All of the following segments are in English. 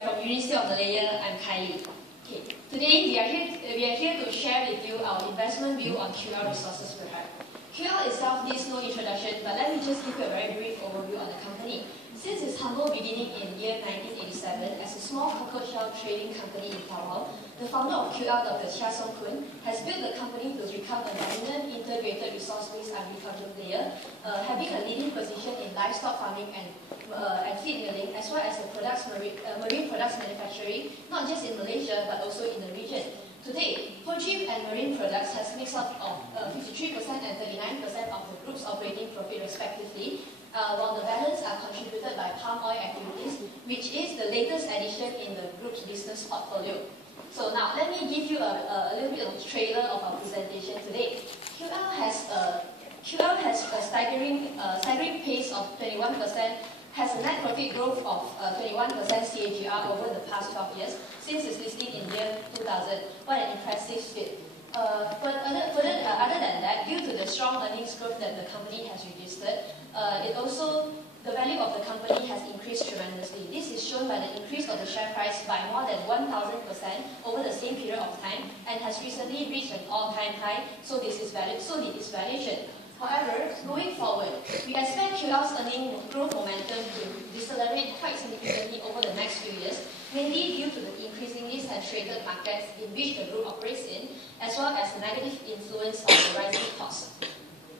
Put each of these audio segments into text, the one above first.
From Universiti Malaya, I'm Kylie. Okay. Today we are here to share with you our investment view on QL resources perhaps. QL itself needs no introduction, but let me just give you a very brief overview on the company. Since its humble beginning in year 1987 as a small cockroach shell trading company in Taiwan, the founder of QL, Dr. Chia Song-kun, has built the company to become a dominant integrated resource-based agriculture player, having a leading position in livestock farming and feed milling, as well as the marine products manufacturing, not just in Malaysia but also in the region. Today, poultry and marine products has mixed up of 53% and 39% of the group's operating profit respectively, while the balance are contributed by palm oil activities, which is the latest addition in the group's business portfolio. So now, let me give you a little bit of a trailer of our presentation today. QL has a staggering pace of 21%, has a net profit growth of 21% CAGR over the past 12 years since its listing in year 2000. What an impressive feat. But other than that, due to the strong earnings growth that the company has registered, the value of the company has increased tremendously. This is shown by the increase of the share price by more than 1,000% over the same period of time and has recently reached an all-time high, so did its valuation. However, going forward, we expect QL's earning growth momentum to decelerate quite significantly over the next few years, mainly due to the increasingly saturated markets in which the group operates in, as well as the negative influence of the rising costs.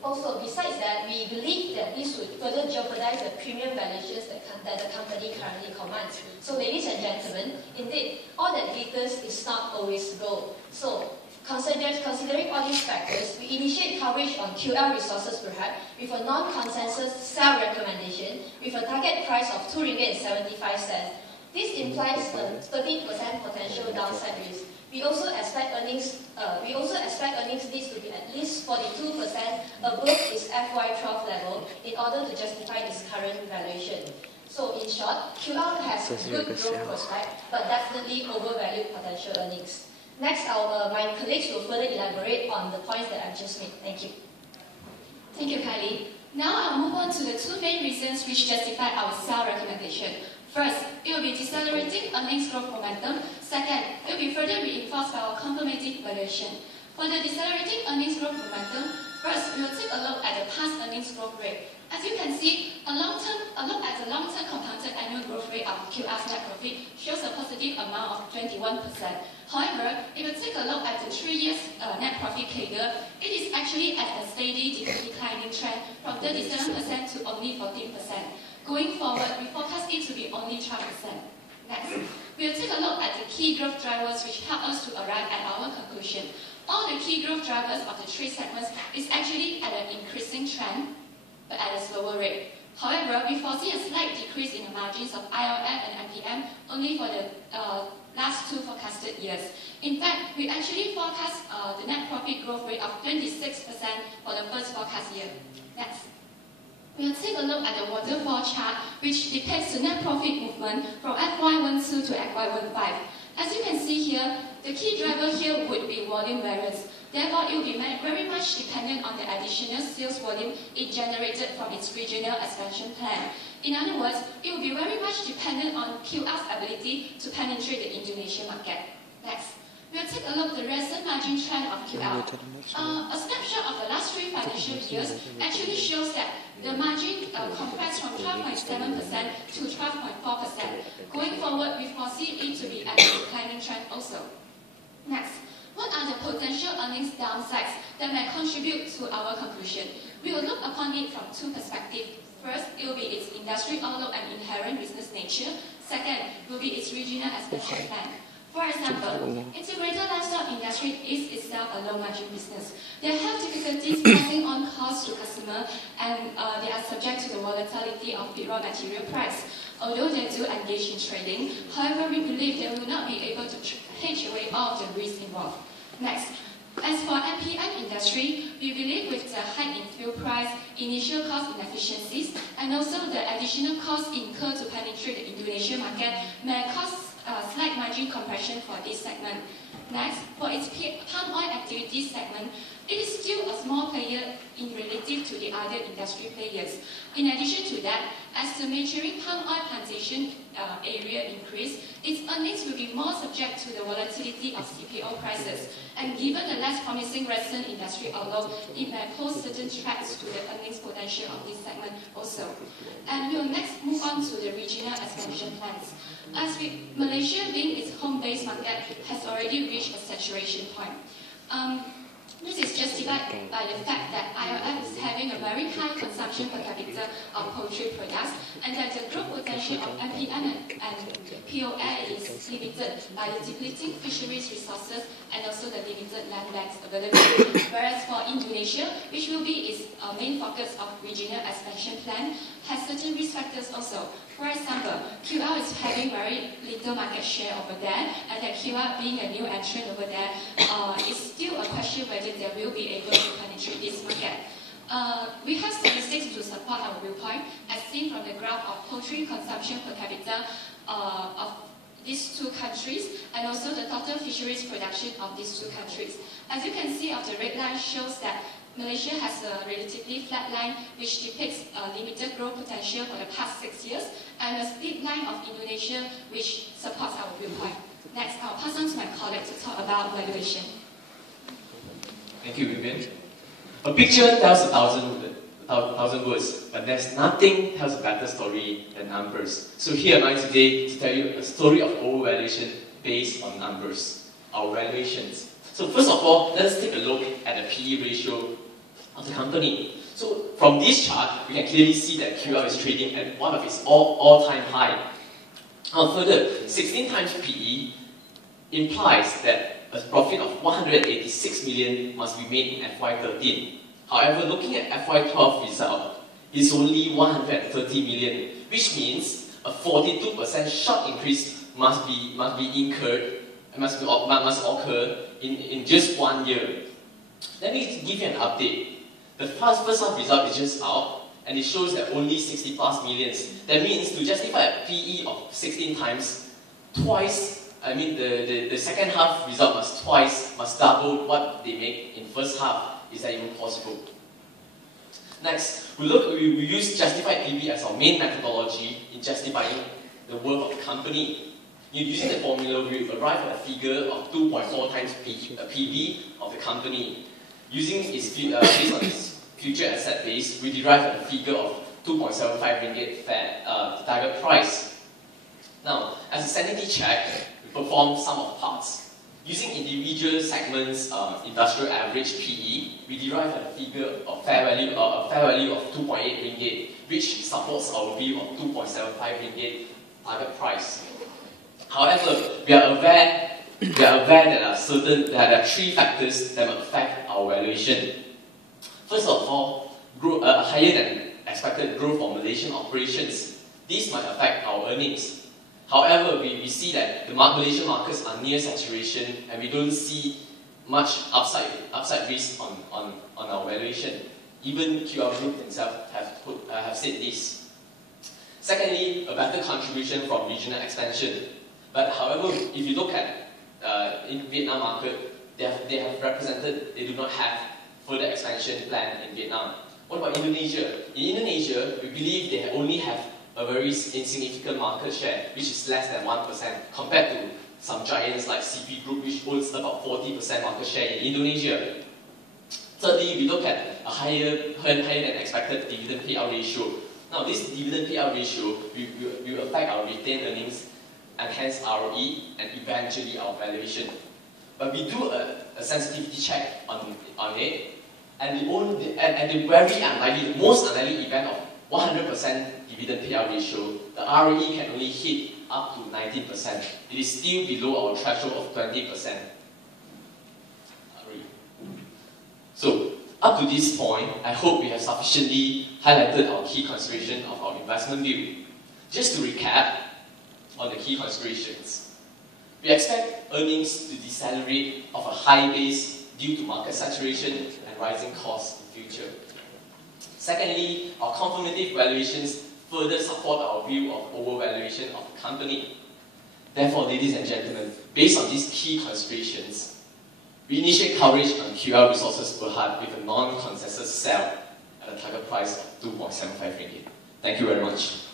Also, besides that, we believe that this would further jeopardize the premium valuations that the company currently commands. So, ladies and gentlemen, indeed, all that glitters is not always gold. So, considering all these factors, we initiate coverage on QL resources perhaps with a non-consensus sell recommendation with a target price of RM2.75. This implies a 13% potential downside risk. We also expect earnings needs to be at least 42% above its FY12 level in order to justify its current valuation. So in short, QL has good growth prospect, but definitely overvalued potential earnings. Next, my colleagues will further elaborate on the points that I've just made. Thank you. Thank you, Kylie. Now I'll move on to the two main reasons which justify our sell recommendation. First, it will be decelerating earnings growth momentum. Second, it will be further reinforced by our complementary valuation. For the decelerating earnings growth momentum, first, we will take a look at the past earnings growth rate. As you can see, a look at the long-term compounded annual growth rate of QL's net profit shows a positive amount of 21%. However, if you take a look at the 3 years net profit CAGR, it is actually at a steady declining trend from 37% to only 14%. Going forward, we forecast it to be only 12%. Next, we'll take a look at the key growth drivers which help us to arrive at our conclusion. All the key growth drivers of the three segments is actually at an increasing trend, but at a slower rate. However, we foresee a slight decrease in the margins of ILF and MPM only for the last two forecasted years. In fact, we actually forecast the net profit growth rate of 26% for the first forecast year. Next. We'll take a look at the waterfall chart, which depicts the net profit movement from FY12 to FY15. As you can see here, the key driver here would be volume variance. Therefore, it will be very much dependent on the additional sales volume it generated from its regional expansion plan. In other words, it will be very much dependent on QL's ability to penetrate the Indonesian market. Next. We'll take a look at the recent margin trend of QL. A snapshot of the last 3 financial years actually shows that the margin compressed from 12.7% to 12.4%. Going forward, we foresee it to be at a declining trend also. Next, what are the potential earnings downsides that may contribute to our conclusion? We will look upon it from two perspectives. First, it will be its industry outlook and inherent business nature. Second, will be its regional expansion plan. For example, integrated livestock industry is itself a low-margin business. They have difficulties passing on costs to customers, and they are subject to the volatility of the raw material price. Although they do engage in trading, however, we believe they will not be able to hedge away all of the risks involved. Next, as for MPM industry, we believe with the hike in fuel price, initial cost inefficiencies, and also the additional costs incurred to penetrate the Indonesian market may cause slight margin compression for this segment. Next, for its palm oil activities segment, it is still a small player in relative to the other industry players. In addition to that, as the maturing palm oil plantation area increase, its earnings will be more subject to the volatility of CPO prices. And given the less promising recent industry outlook, it may pose certain threats to the earnings potential of this segment also. And we will next move on to the regional expansion plans. Malaysia being its home-based market has already reached a saturation point. This is justified by the fact that IOF is having a very high consumption per capita of poultry products, and that the growth potential of MPM and POA is limited by the depleting fisheries resources and also the limited land banks available. Whereas for Indonesia, which will be its main focus of regional expansion plan, has certain risk factors also. For example, QL is having very little market share over there, and that QL being a new entrant over there, is still a question whether they will be able to penetrate this market. We have statistics to support our viewpoint, as seen from the graph of poultry consumption per capita of these two countries, and also the total fisheries production of these two countries. As you can see, of the red line shows that Malaysia has a relatively flat line which depicts a limited growth potential for the past 6 years, and a steep line of Indonesia which supports our viewpoint. Next, I'll pass on to my colleague to talk about valuation. Thank you, Vivian. A picture tells 1,000 words, but there's nothing tells a better story than numbers. So here am I today to tell you a story of overvaluation based on numbers, our valuations. So first of all, let us take a look at the PE ratio of the company. So from this chart, we can clearly see that QL is trading at one of its all-time high. Now further, 16 times PE implies that a profit of 186 million must be made in FY13. However, looking at FY12 result, it's only 130 million, which means a 42% sharp increase must occur in just 1 year. Let me give you an update. The first half result is just out, and it shows that only 60 plus millions. That means to justify a PE of 16 times, the second half result must double what they make in first half. Is that even possible? Next, we use justified PB as our main methodology in justifying the worth of the company. Using the formula, we arrive at a figure of 2.4 times PB of the company. Based on its future asset base, we derive at a figure of 2.75 ringgit target price. Now, as a sanity check, we perform sum of parts. Using individual segments' industrial average PE, we derive at a figure of fair value of 2.8 ringgit, which supports our view of 2.75 ringgit target price. However, we are aware that there are three factors that will affect our valuation. First of all, higher than expected growth for Malaysian operations. This might affect our earnings. However, we see that the Malaysian markets are near saturation, and we don't see much upside risk on our valuation. Even QL Group themselves have said this. Secondly, a better contribution from regional expansion. But however, if you look at in Vietnam market, they have represented they do not have further expansion plan in Vietnam. What about Indonesia? In Indonesia, we believe they only have a very insignificant market share, which is less than 1% compared to some giants like CP Group, which owns about 40% market share in Indonesia. Thirdly, we look at a higher than expected dividend payout ratio. Now, this dividend payout ratio will affect our retained earnings and hence ROE and eventually our valuation. But we do a sensitivity check on it, and the most unlikely event of 100% dividend payout ratio, the ROE can only hit up to 19%. It is still below our threshold of 20%. So, up to this point, I hope we have sufficiently highlighted our key consideration of our investment view. Just to recap on the key considerations. We expect earnings to decelerate off a high base due to market saturation and rising costs in future. Secondly, our confirmative valuations further support our view of overvaluation of the company. Therefore, ladies and gentlemen, based on these key considerations, we initiate coverage on QL resources per heart with a non-consensus sell at a target price of 2.75 ringgit. Thank you very much.